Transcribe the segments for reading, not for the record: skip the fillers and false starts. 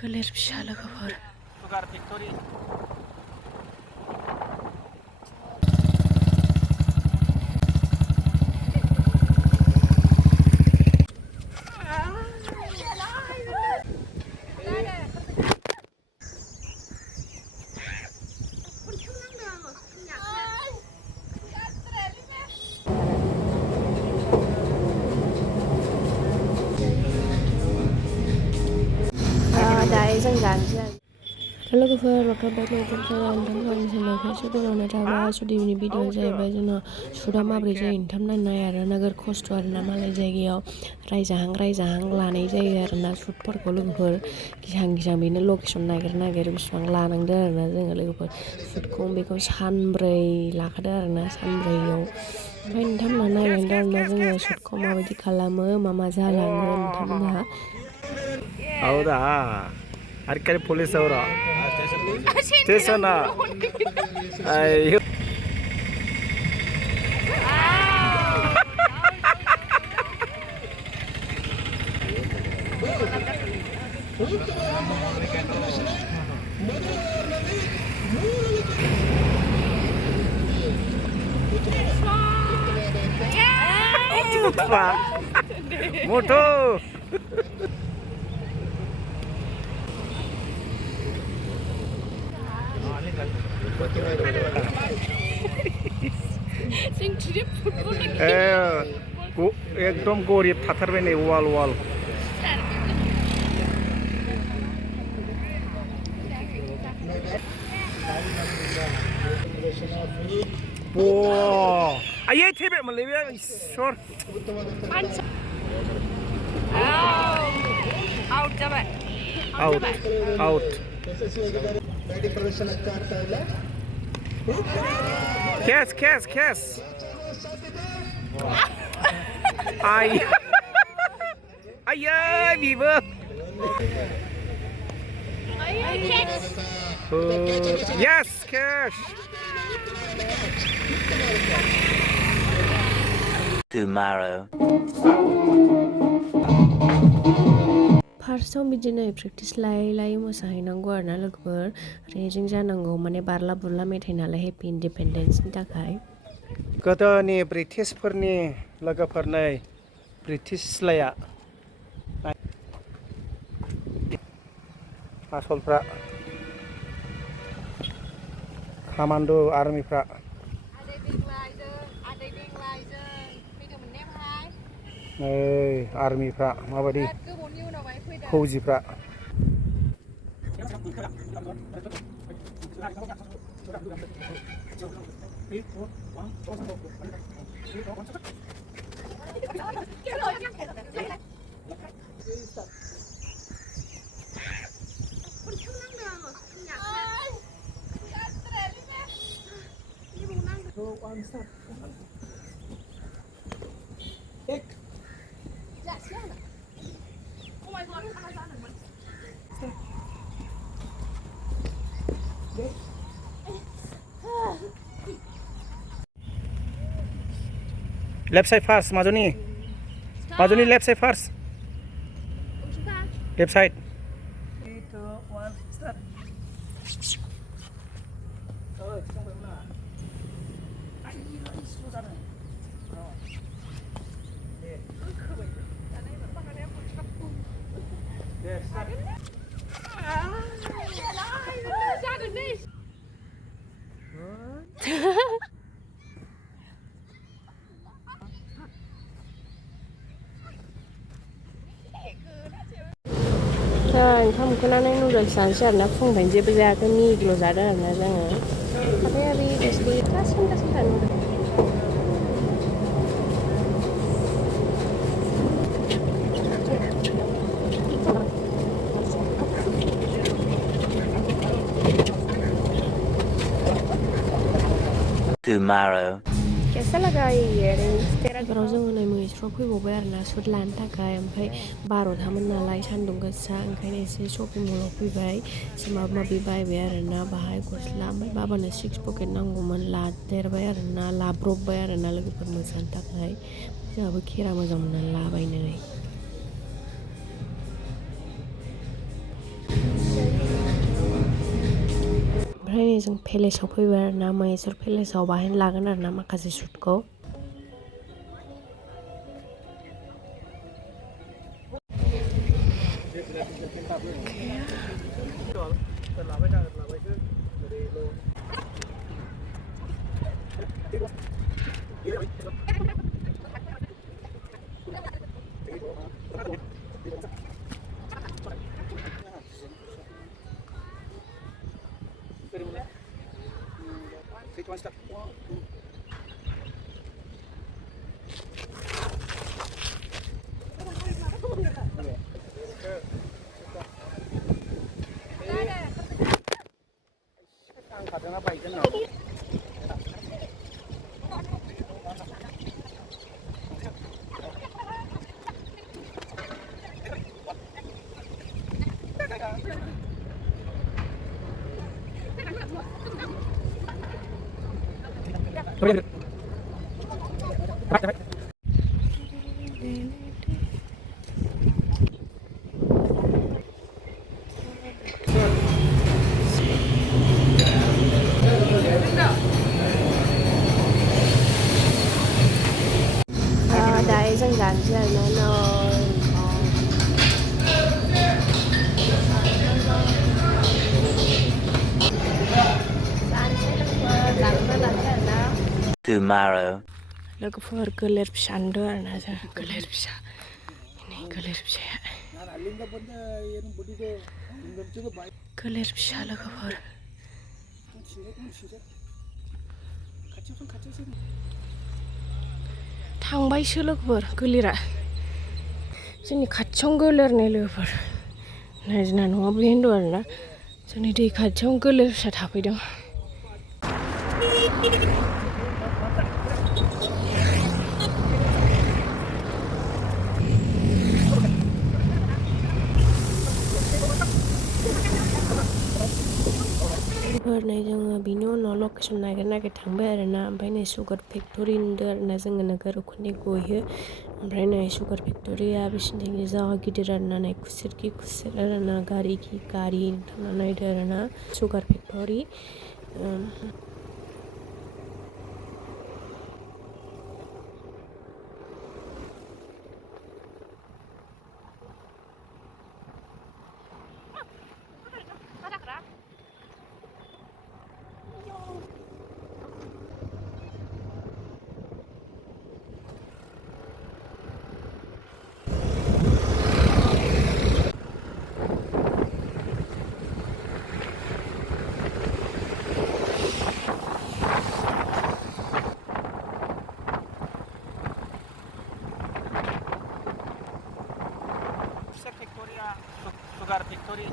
गोलेर फिसा लोगोफोर सुगार फेक्टरि दायो जों जानोसै लोगोफोर welcome back to my YouTube channel नोंथांमोननि चेनेलाव खायसे बरायनाय थाबाय सुदिनि भिडिअ जाहैबाय जोंना सुदा माबोरै जायो नोंथां नायनाय आरो नोगोर खस्थ' आरोना मालाय जायगायाव रायजाहां लानाय जायो आरोना सुटफोरखौ लोगोफोर गिहां बेनो लकेसन नागिर बेसेबां लानांदों आरोना जोङो लोगोफोर सुटखौ बेखौ सानब्रै लाखादो आरोना सानब्रैयाव ओमफ्राय नोंथांमोनहा नायलांदों आरोना जोङो सुटखौ माबायदि खालामो मा जालाङो नोंथांमोनहा ಹೌದಾ ಅರ್ಕರಿ ಪೊಲೀಸ್ ಅವರು ಸ್ಟೇಷನ್ ಅಯ್ಯೋ मोटो एकदम गरिब थाथारबाय नै वाल आयै थैबाय मोनलै बे इसोर आउट जाबाय out Kes. Ayay, bibo. Yes, cash. Tomorrow. फार्स्टआव बिदिनो प्रेक्टिस लायै मोसाहैनांगौ आरोना लोगोफोर रेजें जानांगौ माने बारला बुरला मेथाइ नालाय हेपि इन्डिपेन्डेन्सनि थाखाय गोदोनि ब्रिटिशफोरनि लोगोफोर नै ब्रिटिश सिलाया आसलफ्रा कामान्ड' आर्मिफ्रा नै आर्मिफ्रा माबायदि फौजिफ्रा Left side first, Majoni left side first. Left side. 3, 2, 1, start. ओंखाम उखैनानै नुदोल्स जानोसै आरोना फुंनिफ्रायनो जेबो जायाखै मिगिल' जादों आरोना जोङो ओमफ्राय ओरै गासिन नुदों Tomorrow. हराव जोङो नै मैस्ट्रआव फैबावबाय आरोना सुट लानो थाखाय ओमफ्राय 12थामोन नालाय सान्दुं गोसा ओंखायनो एसे शपिं मलाव फैबाय एसे माबा माबि बायबाय आरोना बाहाय गस्ला ओमफ्राय बाबानो 6 पकेट नांगौमोन लादेरबाय आरोना लाब्रबबाय आरोना लोगोफोर मोसानो थाखाय जोंहाबो खेरा मोजां मोननानै लाबाय नै जों पेलेसाव फैबाय आरोना मैसुर पेलेसाव बाहायनो लागोन आरोना माखासे शुटखौ दायो जों जानोसै आरोना Tomorrow. लोगोफोर गोलेर फिसा नुदों आरोना जों गोलेर फिसा नै गोलेर फिसाया गोलेर फिसा लोगोफोर थांबायसो लोगोफोर गोलेरा जोंनि खाथियावनो गोलेर नै लोगोफोर नै जोंना न'आ बेहायनो दं आरोना जोंनि दै खाथियावनो गोलेर फिसा थाफैदों नै जोङो बिनि उनाव लकेसन नागिर थांबाय आरोना ओमफ्राय नै सुगार फेक्टरि नुदों आरोना जोङो नोगोर उखुन्दै गयो ओमफ्राय नै सुगार फेक्टरिया बिसिनिथिं जा गिदिर आरोना नै खुसेर खि खुसेर आरोना गारि खि गारि थांना नायदो आरोना सुगार फेक्टरि sugar factory.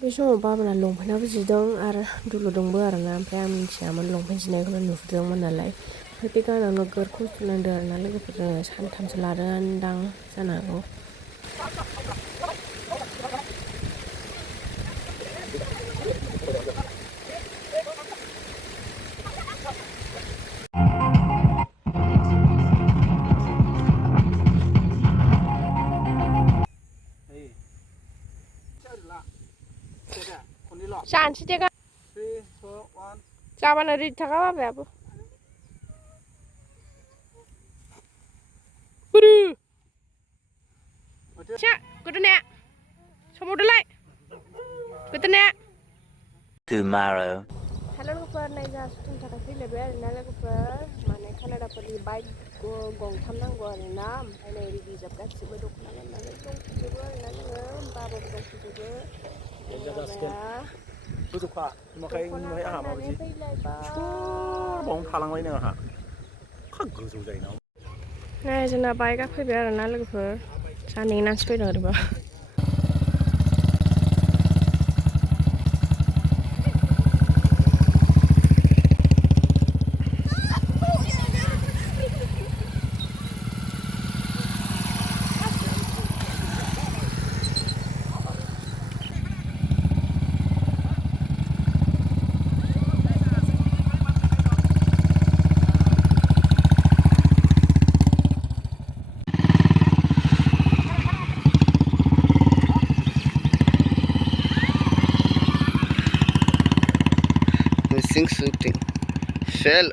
बे समाव बाबाना लंपेन्टआबो जिदों आरो दुलुदोंबो आरोना ओमफ्राय आं मिथियामोन लंपेन्ट जिनायखौल' नुहुरदोंमोन नालाय ओमफ्राय बे गानाव नोगोर खस्थ' नांदों आरोना लोगोफोरजों सानथामसो लादोंदां जानो हागौ जानोसै दे जाबानो रेडि थाखा बाबायाबो गोदोनाया समावदोलाय गोदोनाया Tomorrow. हेल' लोगोफोर नै जोंहा सुटिंनि थाखाय फैलायबाय आरोना लोगोफोर माने कानाडाफोरनि बाइक गंथाम नांगौ आरोना ओमफ्राय नै रेडि जोब गासिबो दख'ना गाननानै दंजोबो आरोना जोङो बाबाबो फोजोबखा नुवाखै आंहा माबायदि बावनो थालांबायनो आंहा गोजौ जायोना नै जोंना बाइकआ फैबाय आरोना लोगोफोर जा नेनानैसो फैदों आरोबा Missing shooting. Shell.